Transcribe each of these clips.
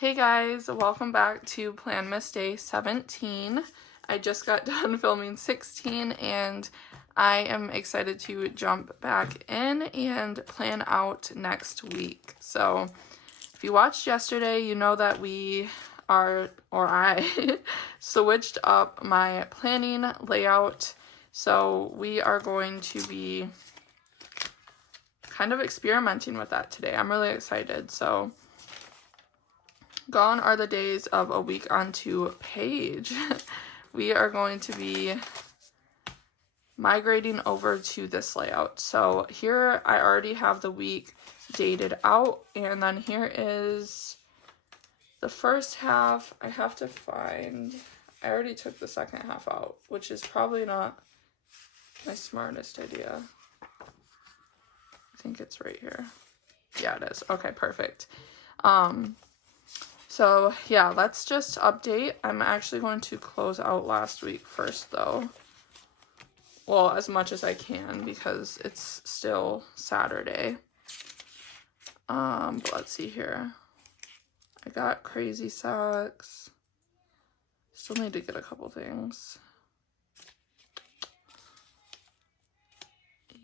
Hey guys, welcome back to Planmas Day 17. I just got done filming 16 and I am excited to jump back in and plan out next week. So if you watched yesterday, you know that I switched up my planning layout. So we are going to be kind of experimenting with that today. I'm really excited. So gone are the days of a week on two page. We are going to be migrating over to this layout. So here I already have the week dated out, and then here is the first half. I have to find, I already took the second half out, which is probably not my smartest idea. I think it's right here. Yeah, it is. Okay, perfect. So yeah, let's just update. I'm actually going to close out last week first though. Well, as much as I can because it's still Saturday. But let's see here. I got crazy socks. Still need to get a couple things.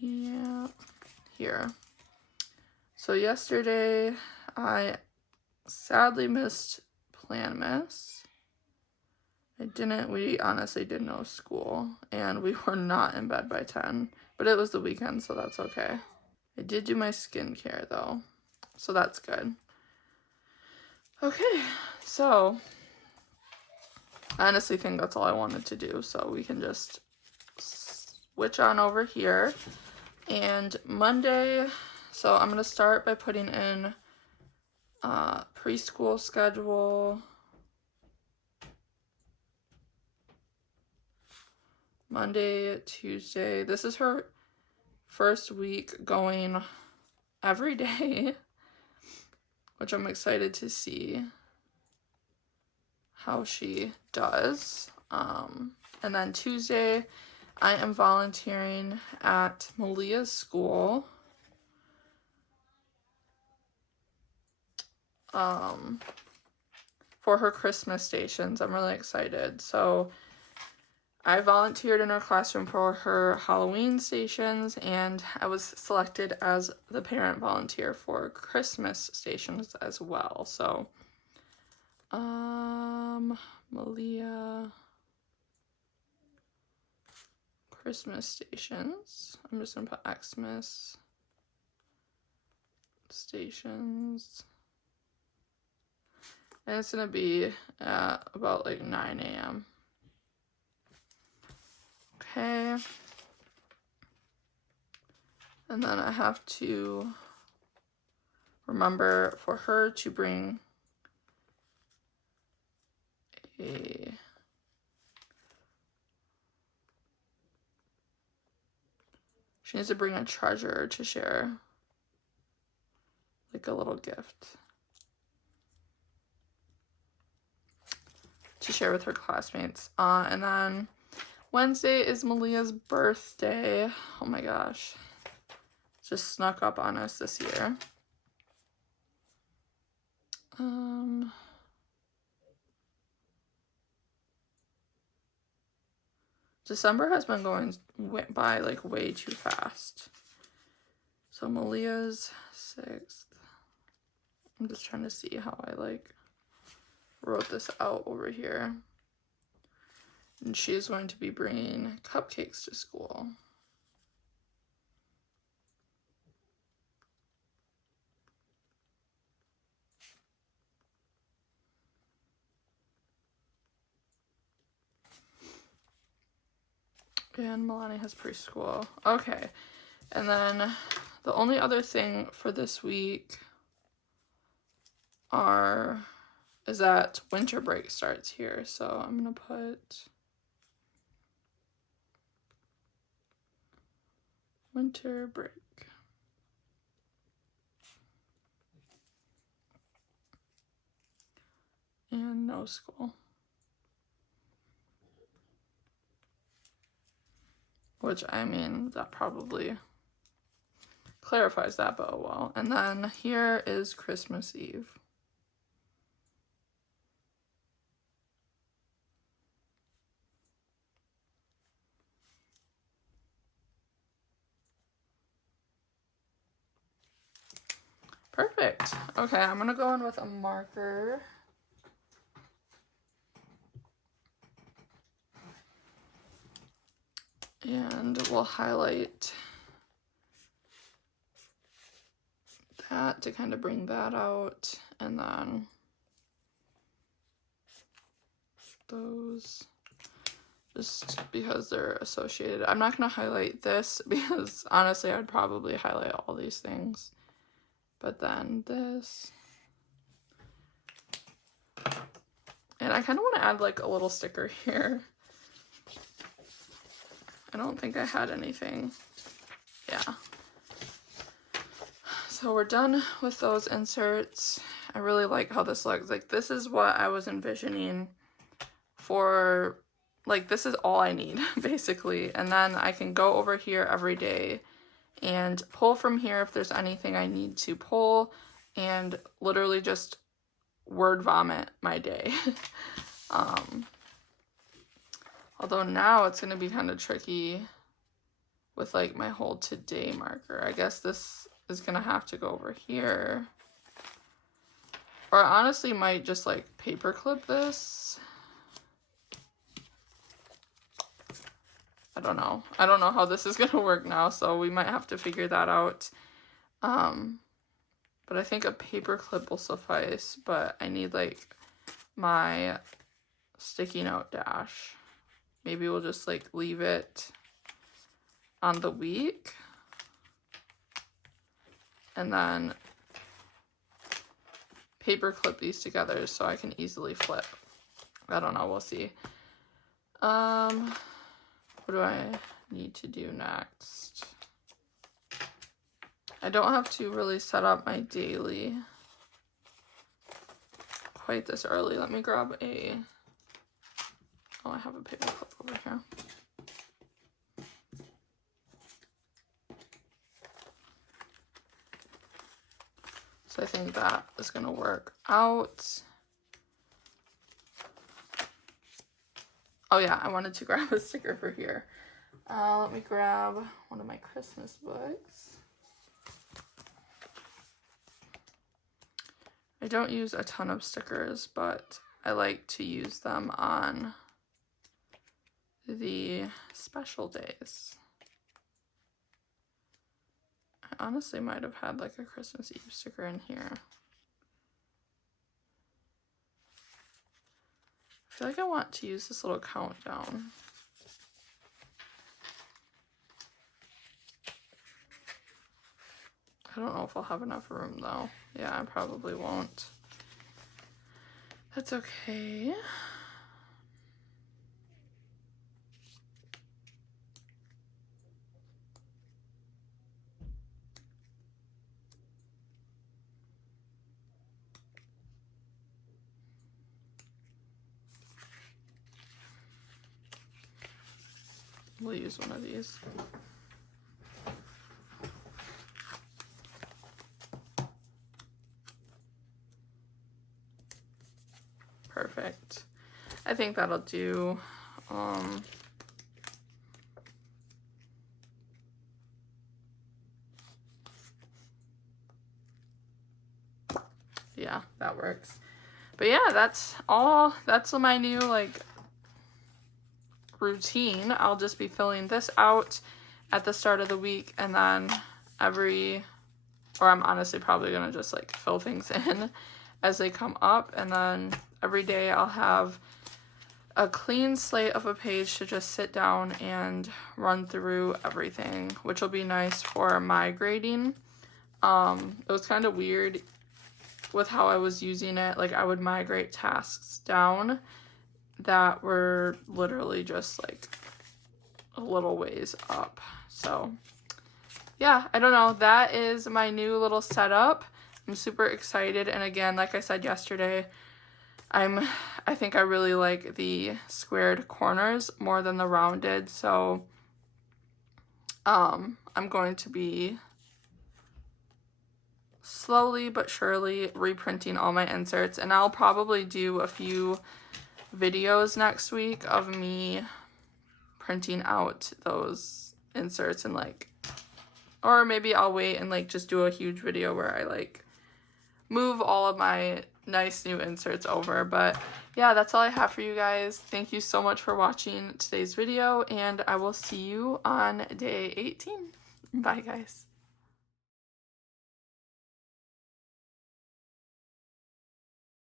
Yeah, here. So yesterday I sadly missed Planmas. We honestly did no school, and we were not in bed by 10, but it was the weekend, so that's okay. I did do my skincare though, so that's good. Okay, so I honestly think that's all I wanted to do, so we can just switch on over here. And Monday, so I'm going to start by putting in preschool schedule. Monday, Tuesday. This is her first week going every day, which I'm excited to see how she does. And then Tuesday, I am volunteering at Mariyea's school. For her Christmas stations. I'm really excited. So I volunteered in her classroom for her Halloween stations, and I was selected as the parent volunteer for Christmas stations as well. So, Mariyea Christmas stations. I'm just gonna put Xmas stations. And it's gonna be at about like 9 a.m. Okay. And then I have to remember for her to bring she needs to bring a treasure to share, like a little gift to share with her classmates. And then Wednesday is Mariyea's birthday. Oh my gosh. Just snuck up on us this year. December has been going by like way too fast. So Mariyea's 6th. I'm just trying to see how I like wrote this out over here. And she's going to be bringing cupcakes to school. And Monay has preschool. Okay. And then the only other thing for this week is that winter break starts here. So I'm going to put winter break. And no school. Which, I mean, that probably clarifies that, but oh well. And then here is Christmas Eve. Perfect. Okay, I'm gonna go in with a marker. And we'll highlight that to kind of bring that out, and then those, just because they're associated. I'm not going to highlight this because honestly I'd probably highlight all these things, but then this, and I kind of want to add like a little sticker here. I don't think I had anything. Yeah. So we're done with those inserts. I really like how this looks. Like, this is what I was envisioning for, like, this is all I need, basically. And then I can go over here every day and pull from here if there's anything I need to pull, and literally just word vomit my day. Although now it's going to be kind of tricky with, like, my whole today marker. I guess this is going to have to go over here. Or I honestly might just, like, paper clip this. I don't know. I don't know how this is going to work now, so we might have to figure that out. But I think a paper clip will suffice, but I need, like, my sticky note dash. Maybe we'll just, like, leave it on the week. And then paper clip these together so I can easily flip. I don't know, we'll see. What do I need to do next? I don't have to really set up my daily quite this early. Let me grab a, oh, I have a paper clip over here. So I think that is going to work out. Oh yeah, I wanted to grab a sticker for here. Let me grab one of my Christmas books. I don't use a ton of stickers, but I like to use them on the special days. I honestly might have had like a Christmas Eve sticker in here. I feel like I want to use this little countdown. I don't know if I'll have enough room though. Yeah, I probably won't. That's okay. We'll use one of these. Perfect. I think that'll do. Yeah, that works. But yeah, that's all. That's my new like routine. I'll just be filling this out at the start of the week, and then or I'm honestly probably gonna just like fill things in as they come up, and then every day I'll have a clean slate of a page to just sit down and run through everything, which will be nice for my grading. It was kind of weird with how I was using it. Like, I would migrate tasks down that were literally just like a little ways up. So yeah, I don't know. That is my new little setup. I'm super excited. And again, like I said yesterday, I think I really like the squared corners more than the rounded. So I'm going to be slowly but surely reprinting all my inserts, and I'll probably do a few videos next week of me printing out those inserts, and like, or maybe I'll wait and like just do a huge video where I like move all of my nice new inserts over. But yeah, that's all I have for you guys. Thank you so much for watching today's video, and I will see you on day 18. Bye, guys.